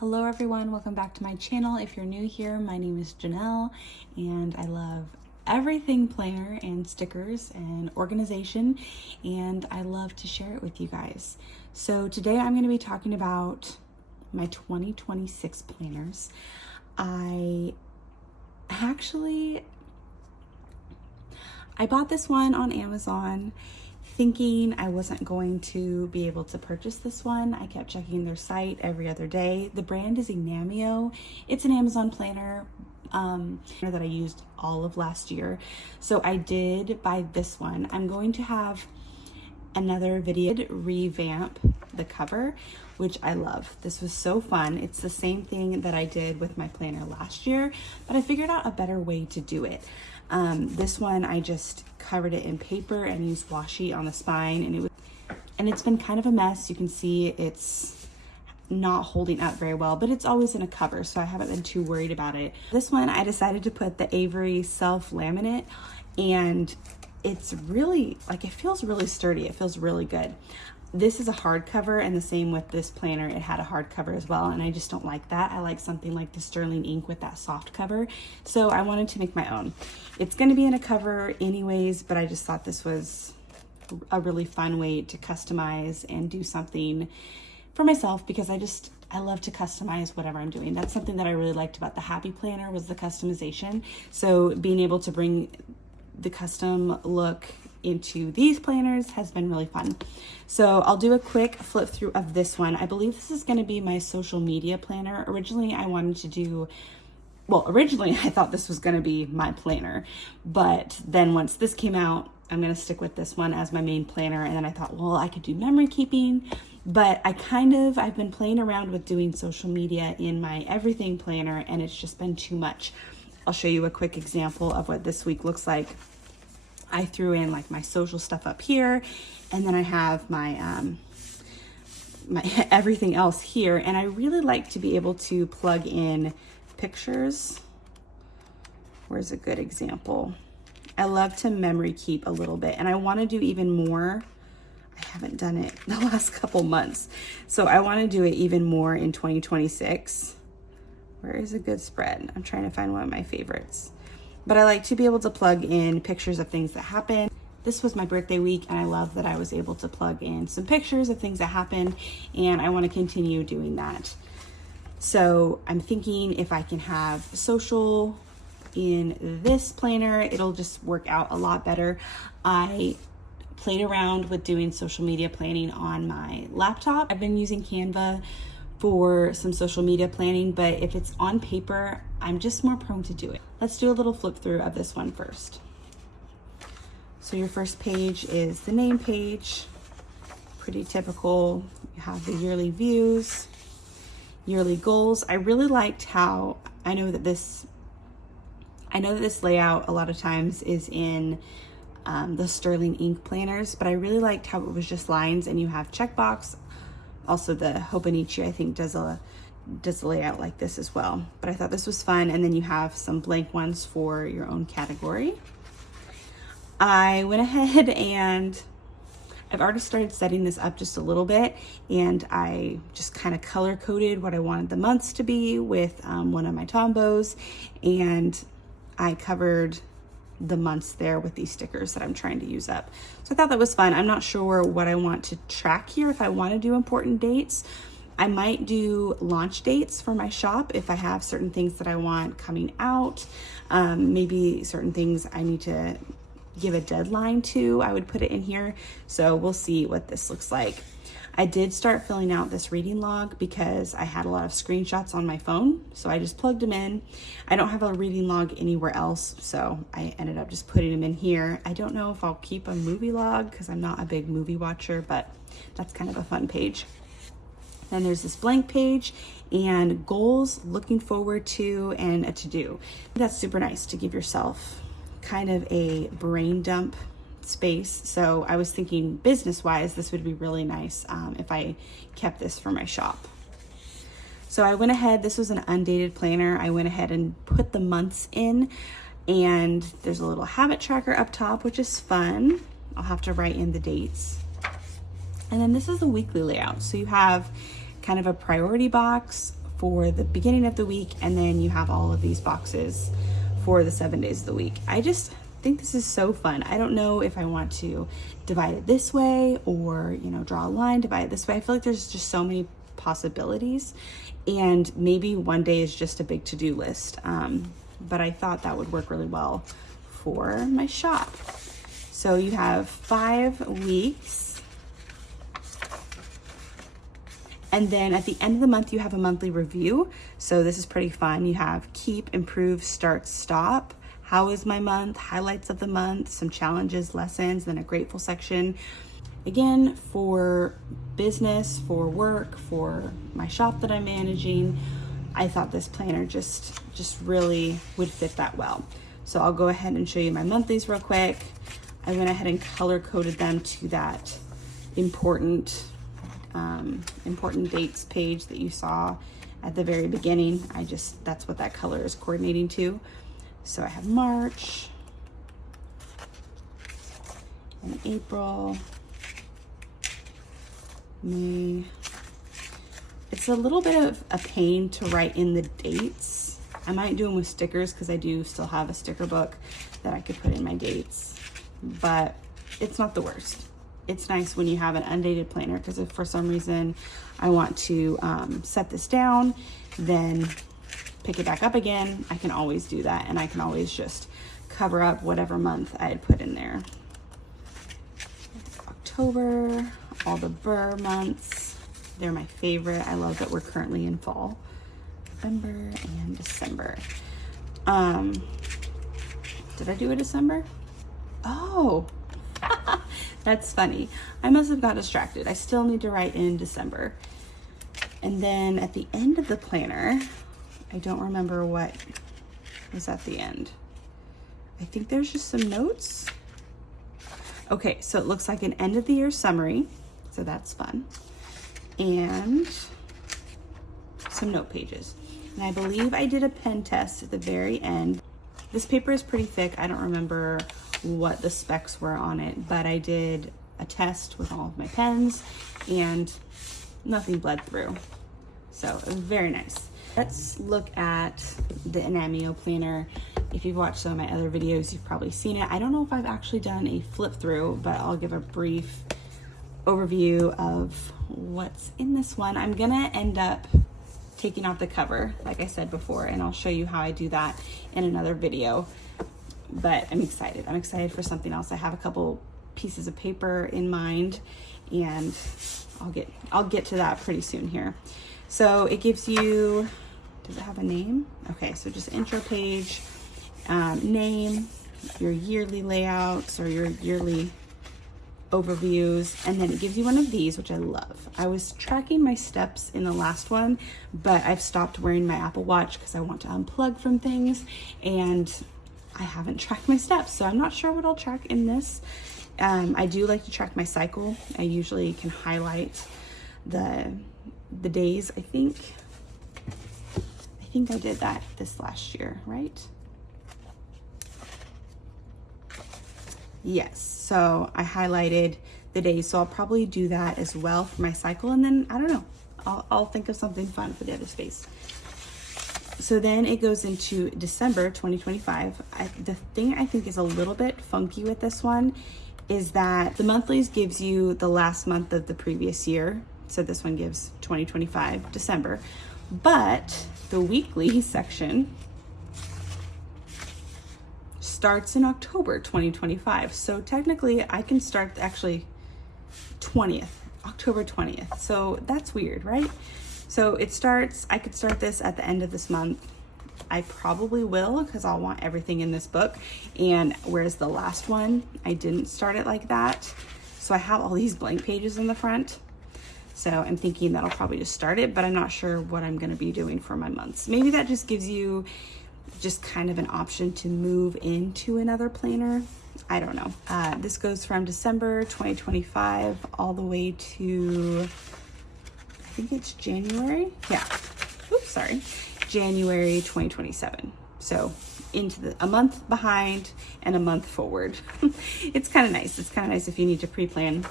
Hello everyone, welcome back to my channel. If you're new here, my name is Janelle and I love everything planner and stickers and organization, and I love to share it with you guys. So today I'm going to be talking about my 2026 planners. I bought this one on Amazon thinking I wasn't going to be able to purchase this one. I kept checking their site every other day. The brand is Inamio. It's an Amazon planner that I used all of last year. So I did buy this one. I'm going to have another video revamp the cover, which I love. This was so fun. It's the same thing that I did with my planner last year, but I figured out a better way to do it. This one I just covered it in paper and used washi on the spine, and it's been kind of a mess. You can see it's not holding up very well, but it's always in a cover, so I haven't been too worried about it. This one I decided to put the Avery self laminate, and it's really it feels really sturdy. It feels really good. This is a hardcover, and the same with this planner. It had a hardcover as well, and I just don't like that. I like something like the sterling ink with that soft cover. So I wanted to make my own. It's going to be in a cover anyways, but I just thought this was a really fun way to customize and do something for myself, because I love to customize whatever I'm doing. That's something that I really liked about the Happy Planner, was the customization. So being able to bring the custom look into these planners has been really fun. So I'll do a quick flip through of this one. I believe this is going to be my social media planner. Originally I thought this was going to be my planner, but then once this came out, I'm going to stick with this one as my main planner. And then I thought, well, I could do memory keeping, but I've been playing around with doing social media in my everything planner, and it's just been too much. I'll show you a quick example of what this week looks like. I threw in my social stuff up here, and then I have my my everything else here, and I really like to be able to plug in pictures. Where's a good example? I love to memory keep a little bit, and I want to do even more. I haven't done it the last couple months, so I want to do it even more in 2026. Where is a good spread? I'm trying to find one of my favorites. But I like to be able to plug in pictures of things that happen. This was my birthday week, and I love that I was able to plug in some pictures of things that happened, and I want to continue doing that. So I'm thinking if I can have social in this planner, it'll just work out a lot better. I played around with doing social media planning on my laptop. I've been using Canva for some social media planning, but if it's on paper, I'm just more prone to do it. Let's do a little flip through of this one first. So your first page is the name page, pretty typical. You have the yearly views, yearly goals. I really liked how, I know that this layout a lot of times is in the sterling ink planners, but I really liked how it was just lines and you have checkbox. Also the Hobonichi, I think, does a layout like this as well. But I thought this was fun. And then you have some blank ones for your own category. I went ahead and I've already started setting this up just a little bit, and I just kind of color coded what I wanted the months to be with one of my Tombos, and I covered the months there with these stickers that I'm trying to use up. So I thought that was fun. I'm not sure what I want to track here. If I want to do important dates, I might do launch dates for my shop if I have certain things that I want coming out. Maybe certain things I need to give a deadline to, I would put it in here. So we'll see what this looks like. I did start filling out this reading log because I had a lot of screenshots on my phone, so I just plugged them in. I don't have a reading log anywhere else, so I ended up just putting them in here. I don't know if I'll keep a movie log because I'm not a big movie watcher, but that's kind of a fun page. Then there's this blank page and goals, looking forward to, and a to-do. That's super nice to give yourself kind of a brain dump space. So I was thinking business-wise, this would be really nice if I kept this for my shop. So I went ahead, this was an undated planner. I went ahead and put the months in, and there's a little habit tracker up top, which is fun. I'll have to write in the dates. And then this is the weekly layout. So you have kind of a priority box for the beginning of the week, and then you have all of these boxes for the 7 days of the week. I just think this is so fun. I don't know if I want to divide it this way or, you know, draw a line, divide it this way. I feel like there's just so many possibilities, and maybe one day is just a big to-do list. But I thought that would work really well for my shop. So you have 5 weeks. And then at the end of the month, you have a monthly review. So this is pretty fun. You have keep, improve, start, stop. How is my month? Highlights of the month, some challenges, lessons, then a grateful section. Again, for business, for work, for my shop that I'm managing, I thought this planner just really would fit that well. So I'll go ahead and show you my monthlies real quick. I went ahead and color coded them to that important dates page that you saw at the very beginning. That's what that color is coordinating to. So I have March and April, May. It's a little bit of a pain to write in the dates. I might do them with stickers because I do still have a sticker book that I could put in my dates, but it's not the worst. It's nice when you have an undated planner, because if for some reason I want to set this down, then pick it back up again, I can always do that, and I can always just cover up whatever month I had put in there. October, all the Burr months, they're my favorite. I love that we're currently in fall. November and December. Did I do a December? Oh, that's funny. I must have got distracted. I still need to write in December. And then at the end of the planner, I don't remember what was at the end. I think there's just some notes. Okay, so it looks like an end of the year summary. So that's fun. And some note pages. And I believe I did a pen test at the very end. This paper is pretty thick. I don't remember what the specs were on it, but I did a test with all of my pens and nothing bled through. So it was very nice. Let's look at the Inamio Planner. If you've watched some of my other videos, you've probably seen it. I don't know if I've actually done a flip through, but I'll give a brief overview of what's in this one. I'm gonna end up taking off the cover, like I said before, and I'll show you how I do that in another video. But I'm excited. I'm excited for something else. I have a couple pieces of paper in mind, and I'll get to that pretty soon here. So it gives you, does it have a name? Okay, so just intro page, name, your yearly layouts or your yearly overviews, and then it gives you one of these, which I love. I was tracking my steps in the last one, but I've stopped wearing my Apple Watch because I want to unplug from things, and I haven't tracked my steps, so I'm not sure what I'll track in this. I do like to track my cycle. I usually can highlight the days. I think I did that this last year, right? Yes, so I highlighted the days, so I'll probably do that as well for my cycle, and then I don't know, I'll think of something fun for the other space. So then it goes into December 2025. The thing I think is a little bit funky with this one is that the monthlies gives you the last month of the previous year. So this one gives 2025 December, but the weekly section starts in October 2025. So technically I can start actually October 20th. So that's weird, right? So it starts, I could start this at the end of this month. I probably will, because I'll want everything in this book. And whereas the last one, I didn't start it like that. So I have all these blank pages in the front. So I'm thinking that I'll probably just start it, but I'm not sure what I'm gonna be doing for my months. Maybe that just gives you just kind of an option to move into another planner. I don't know. This goes from December 2025 all the way to, I think it's January. Yeah. Oops, sorry. January 2027. So into a month behind and a month forward. It's kind of nice. It's kind of nice if you need to pre-plan.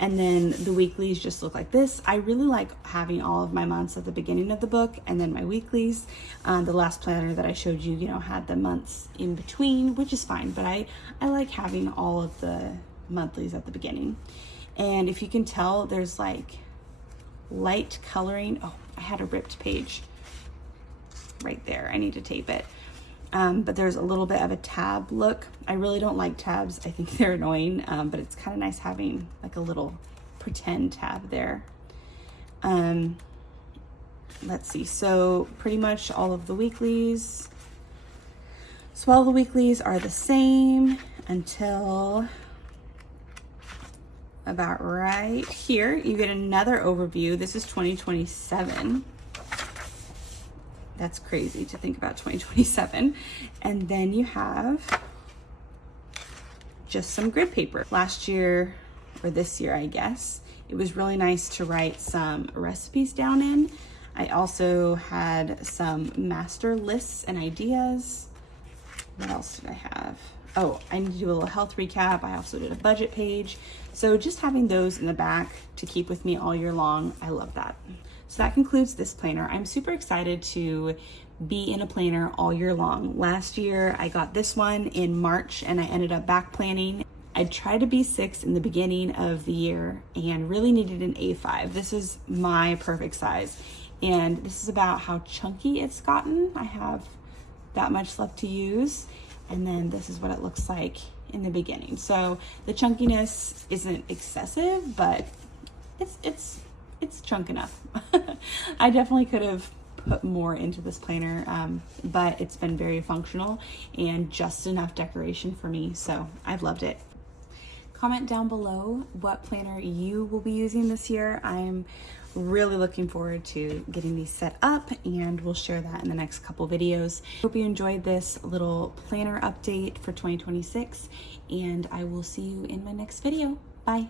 And then the weeklies just look like this. I really like having all of my months at the beginning of the book and then my weeklies. The last planner that I showed you, you know, had the months in between, which is fine, but I like having all of the monthlies at the beginning. And if you can tell, there's like light coloring. Oh, I had a ripped page right there. I need to tape it. But there's a little bit of a tab look. I really don't like tabs. I think they're annoying, but it's kind of nice having like a little pretend tab there. Let's see. So pretty much all of the weeklies. So all the weeklies are the same until about right here. You get another overview. This is 2027. That's crazy to think about 2027. And then you have just some grid paper. Last year, or this year, I guess, it was really nice to write some recipes down in. I also had some master lists and ideas. What else did I have? Oh, I need to do a little health recap. I also did a budget page. So just having those in the back to keep with me all year long, I love that. So that concludes this planner. I'm super excited to be in a planner all year long. Last year, I got this one in March and I ended up back planning. I tried to be 6 in the beginning of the year and really needed an A5. This is my perfect size. And this is about how chunky it's gotten. I have that much left to use. And then this is what it looks like in the beginning. So the chunkiness isn't excessive, but it's chunk enough. I definitely could have put more into this planner, but it's been very functional and just enough decoration for me. So I've loved it. Comment down below what planner you will be using this year. I'm really looking forward to getting these set up, and we'll share that in the next couple videos. Hope you enjoyed this little planner update for 2026, and I will see you in my next video. Bye.